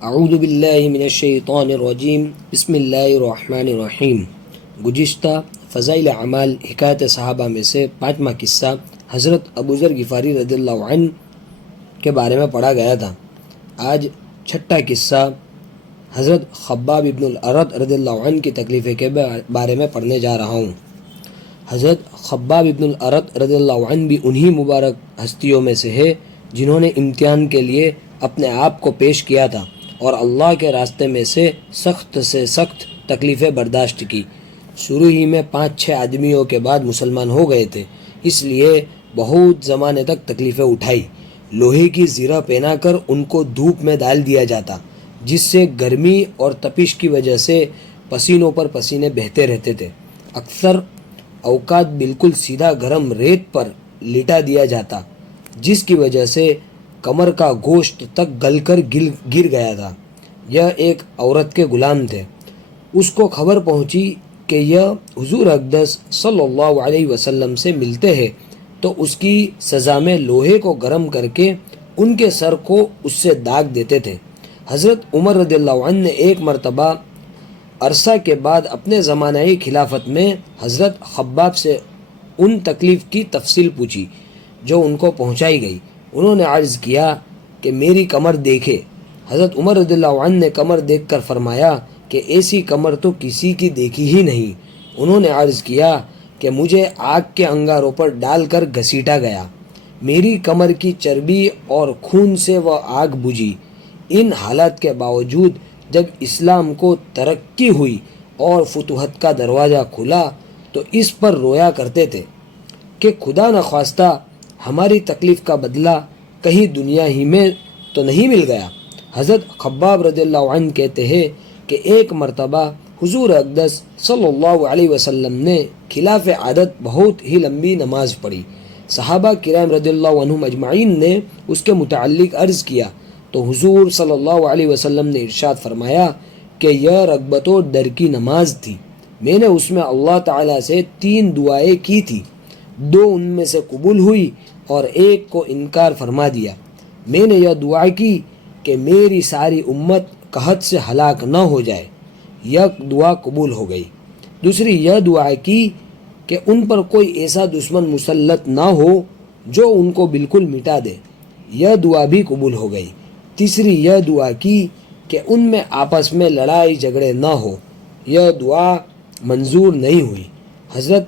اعوذ باللہ من الشیطان الرجیم بسم اللہ الرحمن الرحیم۔ گزشتہ فضائل اعمال حکایت صحابہ میں سے 5واں قصہ حضرت ابوذر غفاری رضی اللہ عنہ کے بارے میں پڑھا گیا تھا۔ آج 6واں قصہ حضرت خباب ابن الارت رضی اللہ عنہ کی تکلیف کے بارے میں پڑھنے جا رہا ہوں۔ حضرت خباب ابن الارت رضی اللہ عنہ بھی انہی مبارک ہستیوں میں سے ہے جنہوں نے امتحان کے لیے اپنے آپ کو پیش کیا تھا اور اللہ کے راستے میں سے سخت تکلیفیں برداشت کی۔ شروع ہی میں 5-6 آدمیوں کے بعد مسلمان ہو گئے تھے، اس لیے بہت زمانے تک تکلیفیں اٹھائی۔ لوہے کی زرہ پہنا کر ان کو دھوپ میں ڈال دیا جاتا، جس سے گرمی اور تپش کی وجہ سے پسینوں پر پسینے بہتے رہتے تھے۔ اکثر اوقات بالکل سیدھا گرم ریت پر لٹا دیا جاتا، جس کی وجہ سے کمر کا گوشت تک گل کر گر گیا تھا۔ یہ ایک عورت کے غلام تھے۔ اس کو خبر پہنچی کہ یہ حضور اقدس صلی اللہ علیہ وسلم سے ملتے ہیں، تو اس کی سزا میں لوہے کو گرم کر کے ان کے سر کو اس سے داغ دیتے تھے۔ حضرت عمر رضی اللہ عنہ نے ایک مرتبہ عرصہ کے بعد اپنے زمانہ خلافت میں حضرت خباب سے ان تکلیف کی تفصیل پوچھی جو ان کو پہنچائی گئی۔ انہوں نے عرض کیا کہ میری کمر دیکھے۔ حضرت عمر رضی اللہ عنہ نے کمر دیکھ کر فرمایا کہ ایسی کمر تو کسی کی دیکھی ہی نہیں۔ انہوں نے عرض کیا کہ مجھے آگ کے انگاروں پر ڈال کر گھسیٹا گیا، میری کمر کی چربی اور خون سے وہ آگ بجھی۔ ان حالات کے باوجود جب اسلام کو ترقی ہوئی اور فتوحات کا دروازہ کھلا تو اس پر رویا کرتے تھے کہ خدا نخواستہ ہماری تکلیف کا بدلہ کہیں دنیا ہی میں تو نہیں مل گیا۔ حضرت خباب رضی اللہ عنہ کہتے ہیں کہ ایک مرتبہ حضور اقدس صلی اللہ علیہ وسلم نے خلاف عادت بہت ہی لمبی نماز پڑھی۔ صحابہ کرام رضی اللہ عنہم اجمعین نے اس کے متعلق عرض کیا تو حضور صلی اللہ علیہ وسلم نے ارشاد فرمایا کہ یہ رغبت و ڈر کی نماز تھی۔ میں نے اس میں اللہ تعالیٰ سے 3 دعائیں کی تھی، 2 ان میں سے قبول ہوئی اور ایک کو انکار فرما دیا۔ میں نے یہ دعا کی کہ میری ساری امت قحط سے ہلاک نہ ہو جائے، یہ دعا قبول ہو گئی۔ دوسری یہ دعا کی کہ ان پر کوئی ایسا دشمن مسلط نہ ہو جو ان کو بالکل مٹا دے، یہ دعا بھی قبول ہو گئی۔ تیسری یہ دعا کی کہ ان میں آپس میں لڑائی جھگڑے نہ ہو، یہ دعا منظور نہیں ہوئی۔ حضرت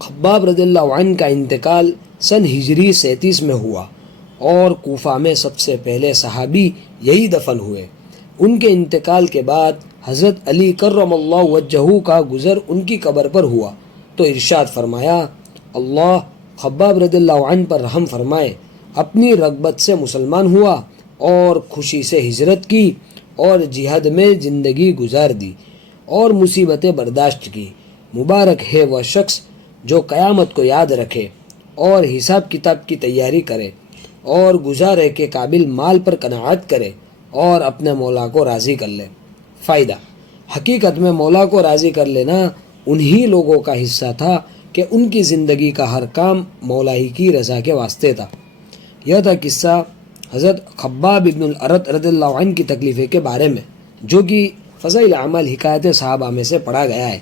خباب رضی اللہ عنہ کا انتقال سن ہجری 37 میں ہوا اور کوفہ میں سب سے پہلے صحابی یہی دفن ہوئے۔ ان کے انتقال کے بعد حضرت علی کرم اللہ وجہہ کا گزر ان کی قبر پر ہوا تو ارشاد فرمایا، اللہ خباب رضی اللہ عنہ پر رحم فرمائے، اپنی رغبت سے مسلمان ہوا اور خوشی سے ہجرت کی اور جہاد میں زندگی گزار دی اور مصیبتیں برداشت کی۔ مبارک ہے وہ شخص جو قیامت کو یاد رکھے اور حساب کتاب کی تیاری کرے اور گزارے کے قابل مال پر قناعت کرے اور اپنے مولا کو راضی کر لے۔ فائدہ: حقیقت میں مولا کو راضی کر لینا انہی لوگوں کا حصہ تھا کہ ان کی زندگی کا ہر کام مولا ہی کی رضا کے واسطے تھا۔ یہ تھا قصہ حضرت خباب ابن الارت رضی اللہ عنہ کی تکلیفیں کے بارے میں، جو کہ فضائل اعمال حکایت صحابہ میں سے پڑھا گیا ہے۔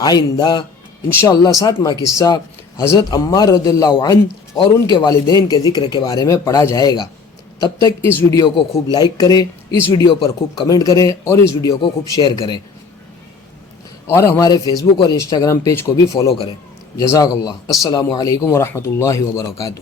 آئندہ انشاءاللہ 7واں قصہ حضرت عمار رضی اللہ عنہ اور ان کے والدین کے ذکر کے بارے میں پڑھا جائے گا۔ تب تک اس ویڈیو کو خوب لائک کریں، اس ویڈیو پر خوب کمنٹ کریں اور اس ویڈیو کو خوب شیئر کریں، اور ہمارے فیس بک اور انسٹاگرام پیج کو بھی فالو کریں۔ جزاک اللہ۔ السلام علیکم ورحمۃ اللہ وبرکاتہ۔